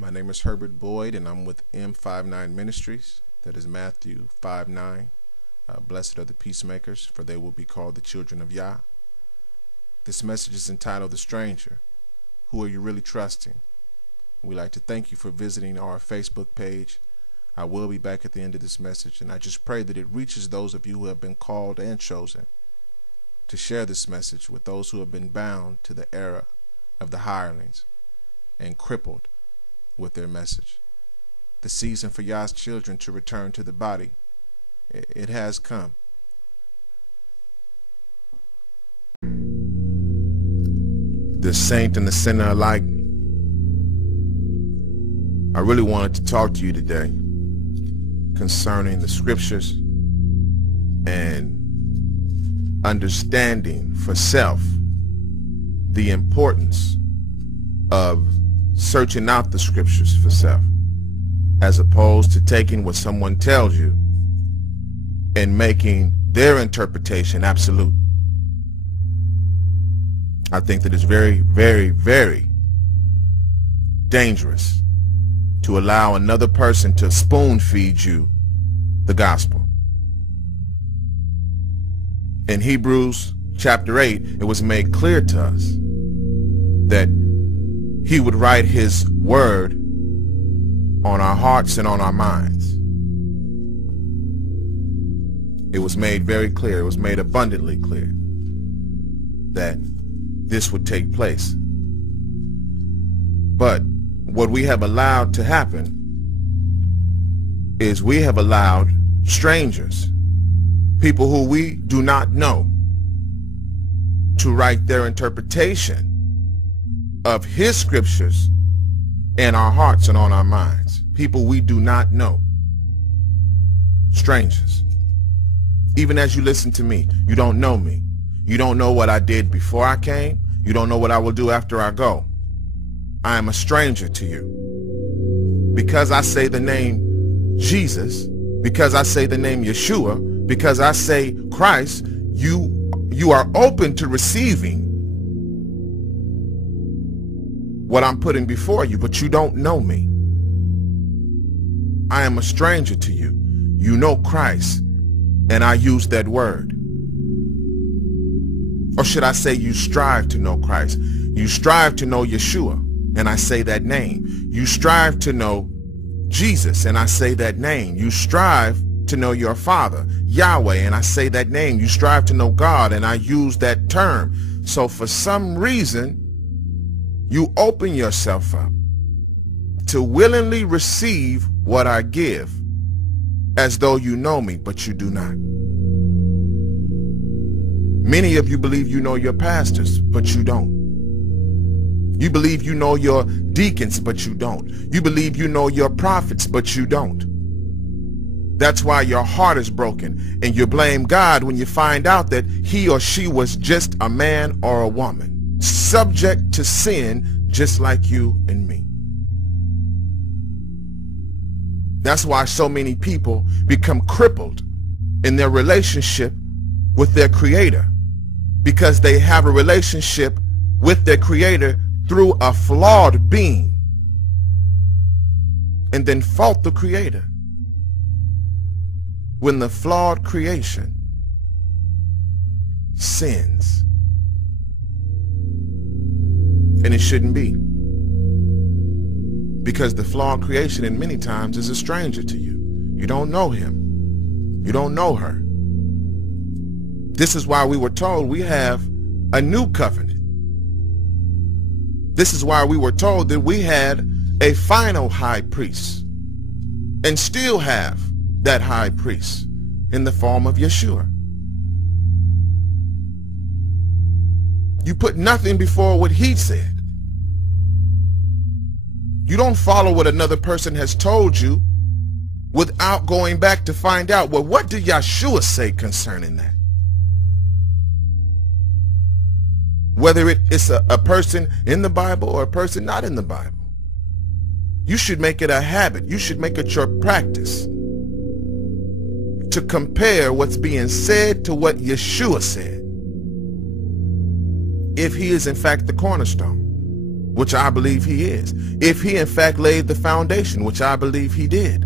My name is Herbert Boyd, and I'm with M59 Ministries. That is Matthew 5:9. Blessed are the peacemakers, for they will be called the children of Yah. This message is entitled The Stranger. Who are you really trusting? We'd like to thank you for visiting our Facebook page. I will be back at the end of this message, and I just pray that it reaches those of you who have been called and chosen to share this message with those who have been bound to the era of the hirelings and crippled with their message. The season for Yah's children to return to the body, it has come. The saint and the sinner alike, I really wanted to talk to you today concerning the scriptures and understanding for self the importance of searching out the scriptures for self, as opposed to taking what someone tells you and making their interpretation absolute. I think that it's very, very, very dangerous to allow another person to spoon feed you the gospel. In Hebrews chapter 8, it was made clear to us that He would write His word on our hearts and on our minds. It was made very clear, it was made abundantly clear that this would take place. But what we have allowed to happen is we have allowed strangers, people who we do not know, to write their interpretation of His scriptures in our hearts and on our minds. People we do not know. Strangers. Even as you listen to me, you don't know me. You don't know what I did before I came. You don't know what I will do after I go. I am a stranger to you. Because I say the name Jesus, because I say the name Yeshua, because I say Christ, you are open to receiving what I'm putting before you, but you don't know me. I am a stranger to you. You know Christ, and I use that word. Or should I say you strive to know Christ? You strive to know Yeshua, and I say that name. You strive to know Jesus, and I say that name. You strive to know your Father, Yahweh, and I say that name. You strive to know God, and I use that term. So for some reason, you open yourself up to willingly receive what I give, as though you know me, but you do not. Many of you believe you know your pastors, but you don't. You believe you know your deacons, but you don't. You believe you know your prophets, but you don't. That's why your heart is broken, and you blame God when you find out that he or she was just a man or a woman, subject to sin just like you and me. That's why so many people become crippled in their relationship with their Creator, because they have a relationship with their Creator through a flawed being, and then fault the Creator when the flawed creation sins. And it shouldn't be, because the flawed creation in many times is a stranger to you. You don't know him. You don't know her. This is why we were told we have a new covenant. This is why we were told that we had a final high priest, and still have that high priest in the form of Yeshua. You put nothing before what he said. You don't follow what another person has told you without going back to find out, well, what did Yeshua say concerning that? Whether it is a person in the Bible or a person not in the Bible. You should make it a habit. You should make it your practice to compare what's being said to what Yeshua said. If he is in fact the cornerstone. which I believe he is. If he in fact laid the foundation, which I believe he did.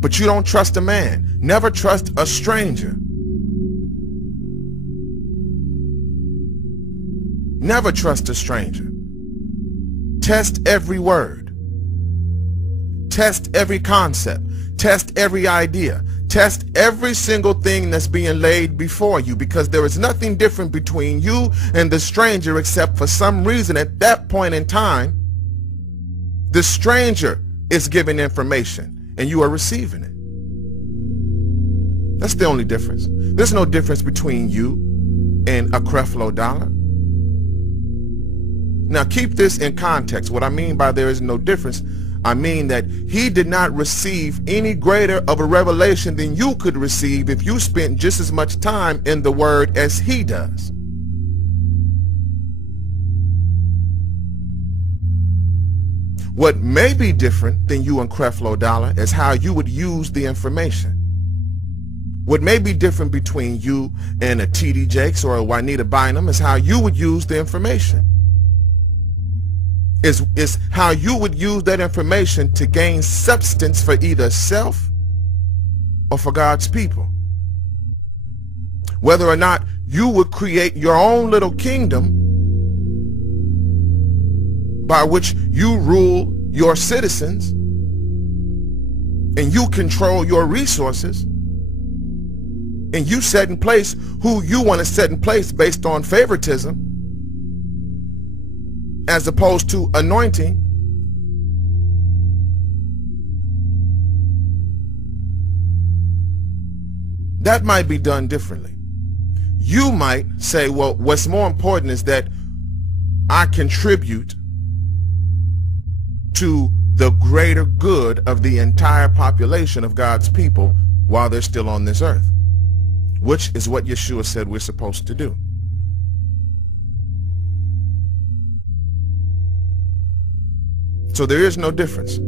But you don't trust a man. Never trust a stranger. Never trust a stranger. Test every word. Test every concept. Test every idea. Test every single thing that's being laid before you, because there is nothing different between you and the stranger, except for some reason at that point in time, the stranger is giving information and you are receiving it. That's the only difference. There's no difference between you and a Creflo Dollar. Now keep this in context. What I mean by there is no difference, I mean that he did not receive any greater of a revelation than you could receive if you spent just as much time in the word as he does. What may be different than you and Creflo Dollar is how you would use the information. What may be different between you and a T.D. Jakes or a Juanita Bynum is how you would use the information. Is how you would use that information to gain substance for either self or for God's people. Whether or not you would create your own little kingdom by which you rule your citizens and you control your resources and you set in place who you want to set in place based on favoritism as opposed to anointing. That might be done differently. You might say, well, what's more important is that I contribute to the greater good of the entire population of God's people while they're still on this earth, which is what Yeshua said we're supposed to do. So there is no difference.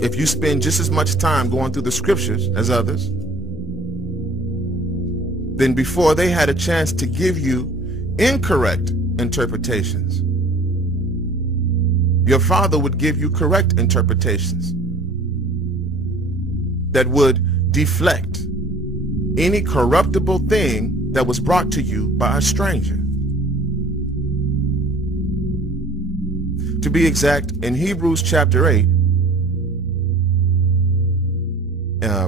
If you spend just as much time going through the scriptures as others, then before they had a chance to give you incorrect interpretations, your Father would give you correct interpretations that would deflect any corruptible thing that was brought to you by a stranger. To be exact, in Hebrews chapter 8,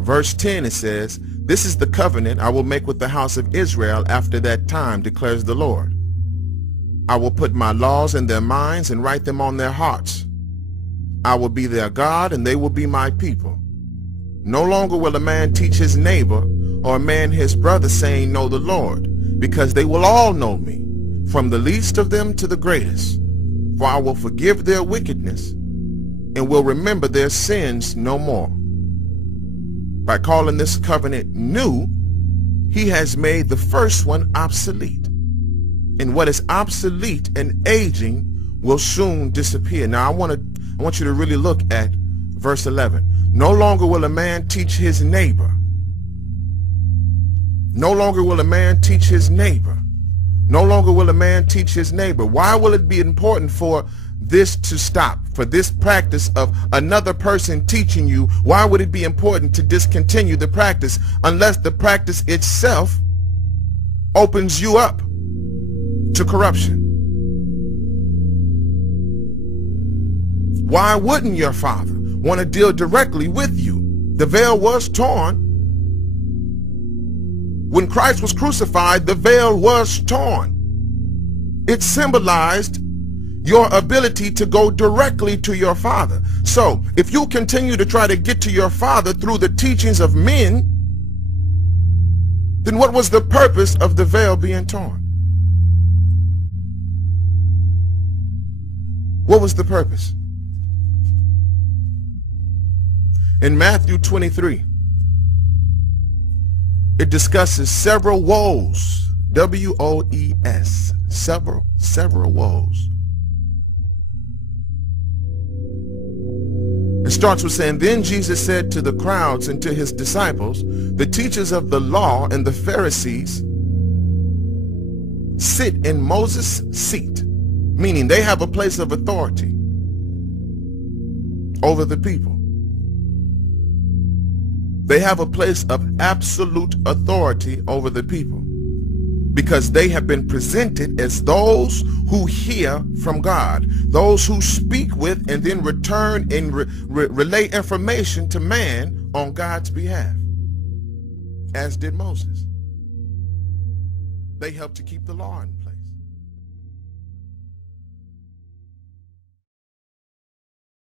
verse 10, it says, "This is the covenant I will make with the house of Israel after that time, declares the Lord. I will put my laws in their minds and write them on their hearts. I will be their God and they will be my people. No longer will a man teach his neighbor or a man his brother, saying, know the Lord, because they will all know me, from the least of them to the greatest. For I will forgive their wickedness and will remember their sins no more." By calling this covenant new, he has made the first one obsolete. And what is obsolete and aging will soon disappear. Now I want you to really look at verse 11. No longer will a man teach his neighbor. No longer will a man teach his neighbor. No longer will a man teach his neighbor. Why will it be important for this to stop, for this practice of another person teaching you? Why would it be important to discontinue the practice unless the practice itself opens you up to corruption? Why wouldn't your Father want to deal directly with you? The veil was torn. When Christ was crucified, the veil was torn. It symbolized your ability to go directly to your Father. So if you continue to try to get to your Father through the teachings of men, then what was the purpose of the veil being torn? What was the purpose? In Matthew 23, it discusses several woes, W-O-E-S, several woes. It starts with saying, "Then Jesus said to the crowds and to his disciples, the teachers of the law and the Pharisees sit in Moses' seat, meaning they have a place of authority over the people. They have a place of absolute authority over the people because they have been presented as those who hear from God, those who speak with and then return and relay information to man on God's behalf, as did Moses. They helped to keep the law in place.